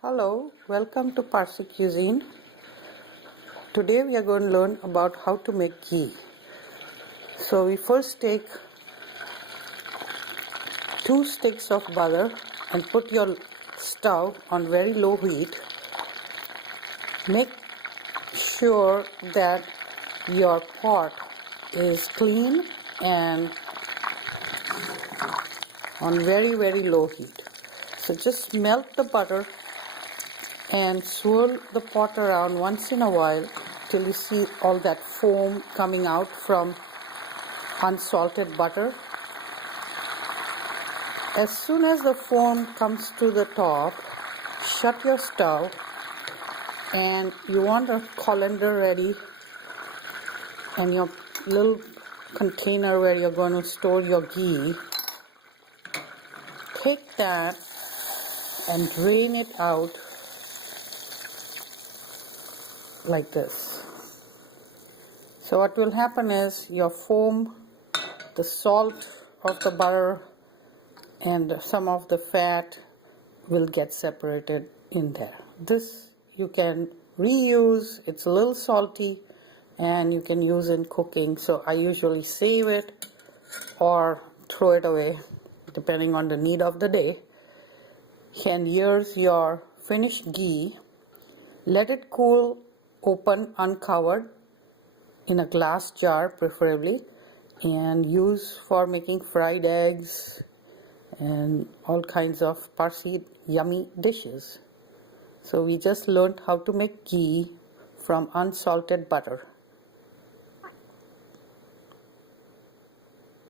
Hello, welcome to Parsi Cuisine. Today we are going to learn about how to make ghee. So we first take 2 sticks of butter and put your stove on very low heat. Make sure that your pot is clean and on very low heat. So just melt the butter and swirl the pot around once in a while till you see all that foam coming out from unsalted butter. As soon as the foam comes to the top, shut your stove, and you want a colander ready and your little container where you're going to store your ghee. Take that and drain it out like this. So what will happen is your foam, the salt of the butter and some of the fat will get separated in there. This you can reuse. It's a little salty and you can use in cooking, so I usually save it or throw it away depending on the need of the day. And here's your finished ghee. Let it cool, open uncovered in a glass jar preferably, and use for making fried eggs and all kinds of Parsi yummy dishes. So we just learned how to make ghee from unsalted butter.